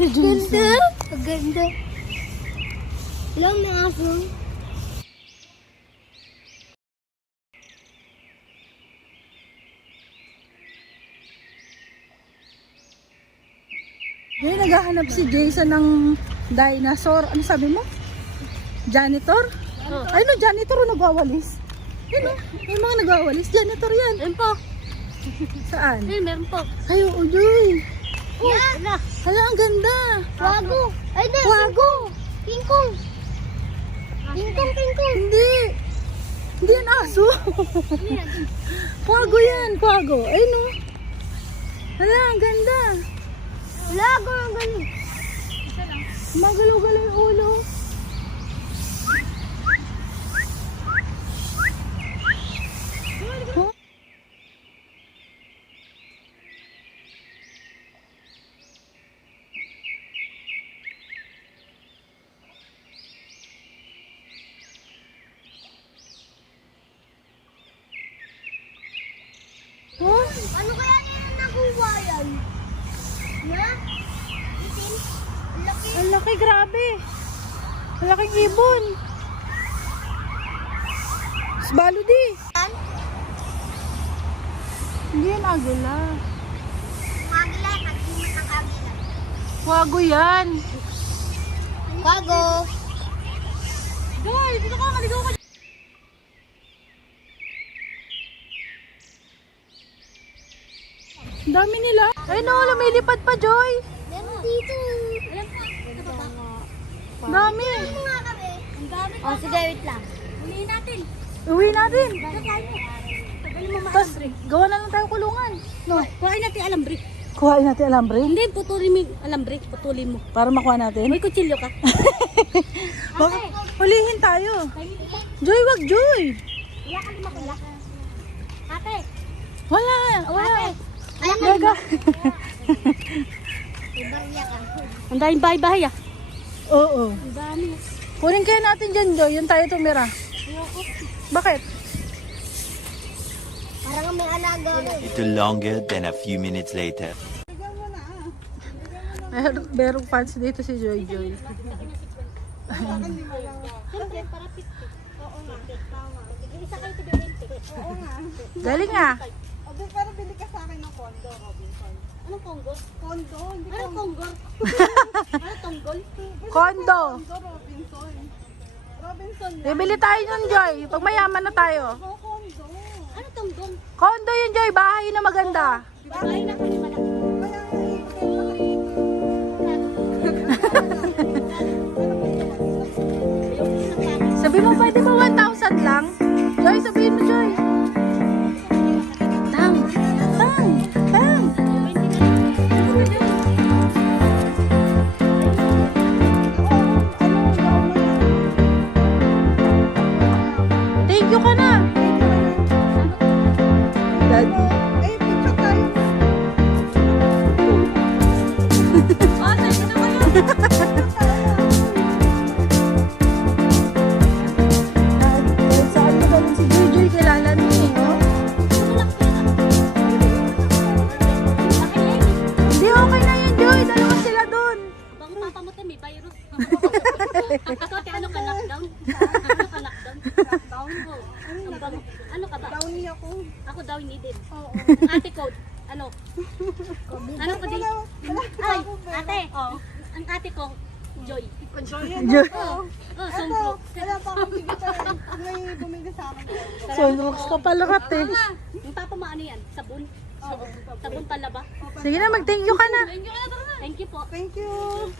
si Jason. Maganda. Alam na aso. Ngayon, naghahanap si Jason ng dinosaur. Ano sabi mo? Janitor? Oh. Ay no, janitor o nagwawalis? Yun o, may mga nagwawalis. Janitor yan. Ayun po. Saan? Ayun, meron po. Ay, oo, Joy. Oh, ala. Hala, ang ganda. Wago. Ay, di. Wago. Kingkong. Kingkong. Hindi. Hindi yan aso. Kwago yan, kwago. Ay no. Hala, ang ganda. Wago ang galing. Magalaw-galaw yung ulo. Huh? Huh? Ano kaya nila nakuha yan? Na? Itim? Ang laki. Ang laki, grabe. Ang laking ibon. Sbalo di. Yan? Hindi yan agila. Agila. Nagsimot ng agila. Wago yan. Wago. Joy, dito ka, maligaw ka. Ang dami nila. Ay no, lumilipad pa, Joy. Meron dito. Alam po. Ito ba? Ang dami. Ano nga kami? Ang dami. Oh, sige, wait lang. Ulihin natin. Uwi natin. Tagalin mo Tapos, gawa na lang tayo kulungan. No. Kuhain natin alambre. Kuhain natin alambre Hindi, putulin mo yung alambre. Putulin mo. para makuha natin. May kutsilyo ka. Baka hulihin tayo. Joy, wag Joy. Wala ka lima pala. Ate. Wala. Wala. Alam mo. Gaga. Ibarya ka. Ang daming bahay-bahay ah. Oo. Ang dami. Kunin kaya natin dyan, Joy. Yung tayo tumira. Ayoko. Bakit? Parang may alaga. Little longer than a few minutes later. Merong fans dito si Joy Joy. Siyempre, para 50. Oo nga. Tama. Isa kayo to 20. Oo nga. Galing ah. Obe, pero bili ka sa akin ng condo, Robinson. Anong konggol? Condo, hindi Anong condo. konggol? Ano tonggol? Kondo. Condo, Robinson. Robinson lang. Bibili tayo nun, Joy. Pag mayaman na tayo. Oh, condo. Ano tonggol? Kondo yun, Joy. Bahay na maganda. Bahay na kami malaki. Kaya nga, Sabi mo, pwede ba 1,000 lang? Joy, sabihin mo, Joy. Tang. Tang. Tang. Thank you ka na. Daddy. eh, picture tayo. Saan mo galing si Joy Joy? Kilala niyo eh, no? Hindi, okay na yun, Joy. Dalawa sila dun. Bang papamutin may virus. Ako, ano ka lockdown? Ano ka lockdown? Lockdown ko. Ano ka ba? Downy ako. Ako daw needed. Oo. Ang ate code. Ano? Ano ko din? Ay, ate. Ang ate ko, Joy. Joy. Oh, sumbro. Wala pa akong tigita. May bumili sa akin. Sunrox ka pala, Kat eh. Yung papa mo ano yan? Sabon? Sabon pala ba? Sige na, mag-thank you ka na. Thank you po. Thank you.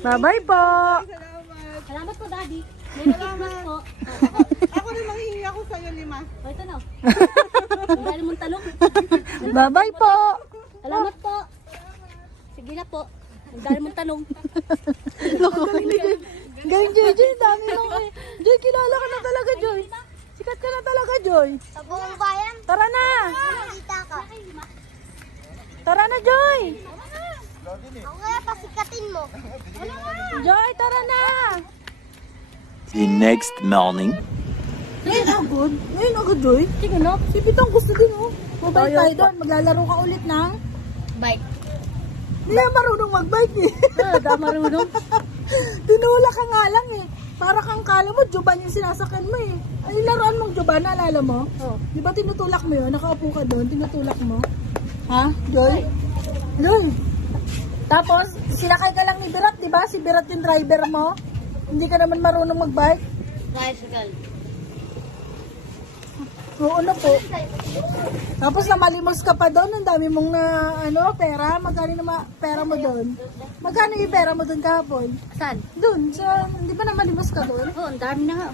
Bye-bye po. Salamat. Salamat po, Daddy. Merry Christmas po. Ako rin manghihingi ako sa'yo 5. O, ito na. Ang dali mong talong. Bye-bye po. Salamat po. Sige na po. Ang dali mong talong. Galing Joy Joy, dami mo eh. Joy, kilala ka na talaga, Joy. Sikat ka na talaga, Joy. Sa buong bayan, Tara na. nakita ka. Tara na, Joy. Ako kaya pasikatin mo. Joy, tara na. The next morning. Ngayon agad? Ngayon agad, Joy? Sige na. Si Pitong gusto din, oh. Mabalik tayo doon. Maglalaro ka ulit ng Bike. Hindi na marunong magbike eh. Da marunong. Tinulak ka nga lang eh. Para kang kala mo, juban yung sinasakyan mo eh. Ay, laruan mong juban, naalala mo? Oh. Di ba tinutulak mo yun? Nakaupo ka doon, tinutulak mo. Ha? Joy? Joy? Tapos, sinakay ka lang ni Birat, di ba? Si Birat yung driver mo. Hindi ka naman marunong magbike. Tricycle. Oo na po. Tapos namalimos ka pa doon, ang dami mong pera. Magkano na pera mo doon? Magkano yung pera mo doon kahapon? Saan? Doon, di ba namalimos ka doon? Oh, ang dami na nga.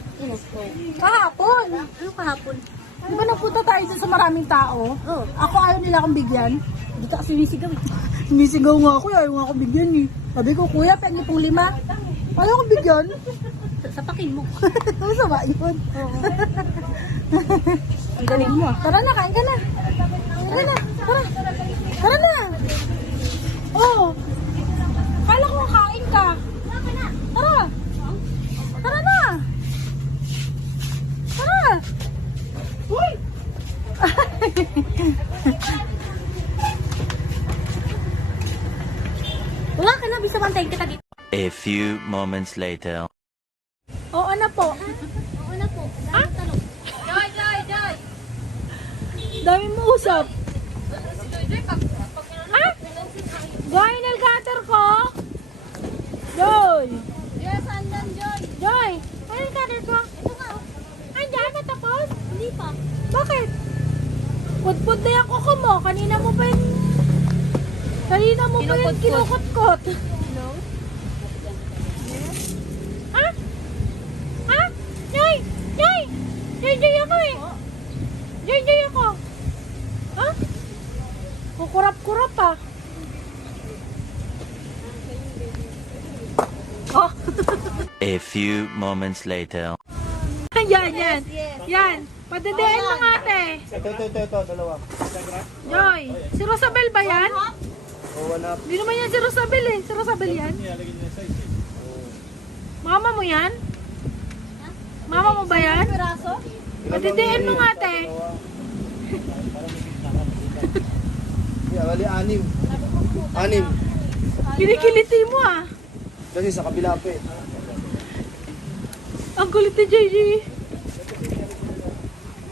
Kahapon! Ano kahapon? Di ba napunta tayo dun sa maraming tao? Oh. Ako ayaw nila akong bigyan. Hindi ka sinisigaw eh. Humisigaw nga ako, ayaw nga akong bigyan eh. Sabi ko, kuya, pengi pong 5. Ayaw akong bigyan. Sapakin mo. Masama yun. Oo. Ang galing mo ah. Tara na, kain ka na. Tara na, tara. Tara na. Oo. Kala ko kain ka. Tara. Tara na. Tara. Uy. Wala ka na, bisa bantayin kita dito. A few moments later. Oo na po. Oo na po. Tanong. Joy, Joy, Joy. Dami mo usap. Ha? Joy, nail cutter ko. Joy. Joy, saan lang, Joy? Joy, nail cutter ko. Ito nga oh. Andyan, natapos? Hindi pa. Bakit? Pudpud na yung kuko mo. Kanina mo pa yung Kinukot-kot. kinukot-kot. No? Ha? Ha? Joy! Joy! Joy, Joy ako eh. Joy, Joy ako. Ha? Kukurap-kurap ah. Oh. A few moments later. Yan, yan. Yan. Padadaan mo nga ate. Ito, dalawa. Joy, si Rosabel ba yan? Oh, one up. Hindi naman yan si Rosabel eh. Si Rosabel yan? Mama mo yan? Mama mo ba yan? Padadaan mo nga ate. Bali, 6. 6. Kinikiliti mo ah. Kasi sa kabila pa eh. Ang kulit ni JJ.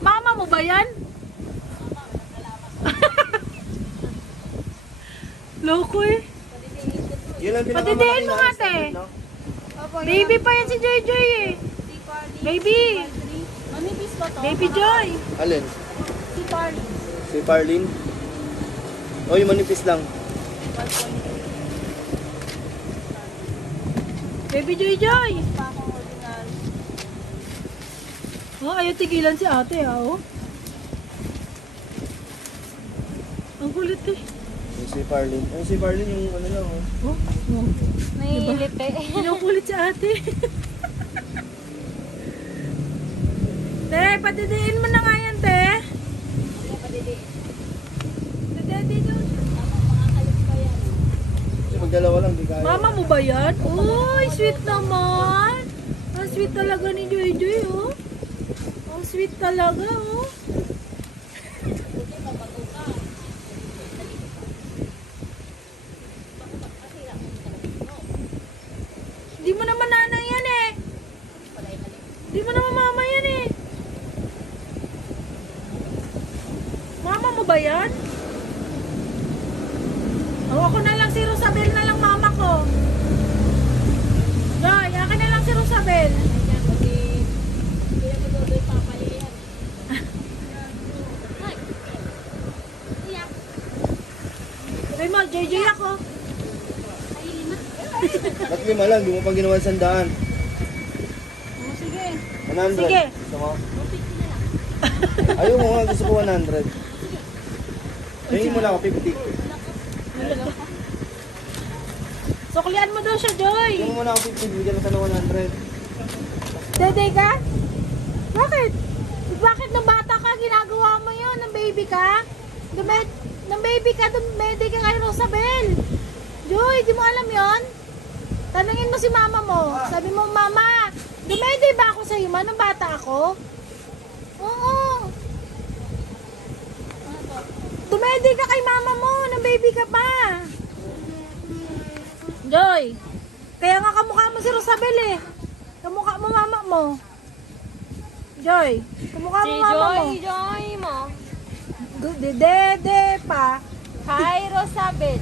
Mama mo ba yan? Loko eh. Yun ang Padidiin mo nga, te. Baby pa yan si JJ eh. Baby. Manipis ba to? Baby Joy. Alin? Si Carly. Si Parlin? Oh, yung manipis lang. Baby Joy Joy. Oh, ayaw tigilan si ate ah. Oh. Ang kulit eh. Yung si Parlin. Oh, si Parlin yung ano lang oh. Oh. Oh. Nailit eh. Kinukulit si ate. Te, padidiin mo na nga yan, te. Padidiin. Kasi pag dalawa lang, di kaya. Mama mo ba yan? Uy, sweet naman. Ang sweet talaga ni Joy Joy, oh. Ang sweet talaga, oh. Di mo naman nanay yan eh. Di mo naman mama yan eh. Mama mo ba yan? O, ako na lang si Rosabel na lang mama ko. Joy, akin na lang si Rosabel. Sabi mo, JJ ako. Ba't 5 lang? Di mo pang ginawa 100. O, sige. 100. Sige. Gusto mo? Ayaw mo nga, gusto ko 100. Tingin mo lang ako 50. Suklian mo daw siya, Joy. Tingin mo na ako 50, bigyan mo sana 100. Dede ka? Bakit? Bakit nung bata ka, ginagawa mo yun? Nang baby ka? Nang baby ka, dumede ka kay Rosabel. Joy, di mo alam yon? Tanungin mo si mama mo. Sabi mo, mama, dumede ba ako sa'yo man nung bata ako? Oo. Dumede ka kay mama mo, nang baby ka pa. Joy, kaya nga kamukha mo si Rosabel eh. Kamukha mo mama mo. Joy, kamukha mo mama mo. Joy mo. Dede pa. Hi, Rosabel.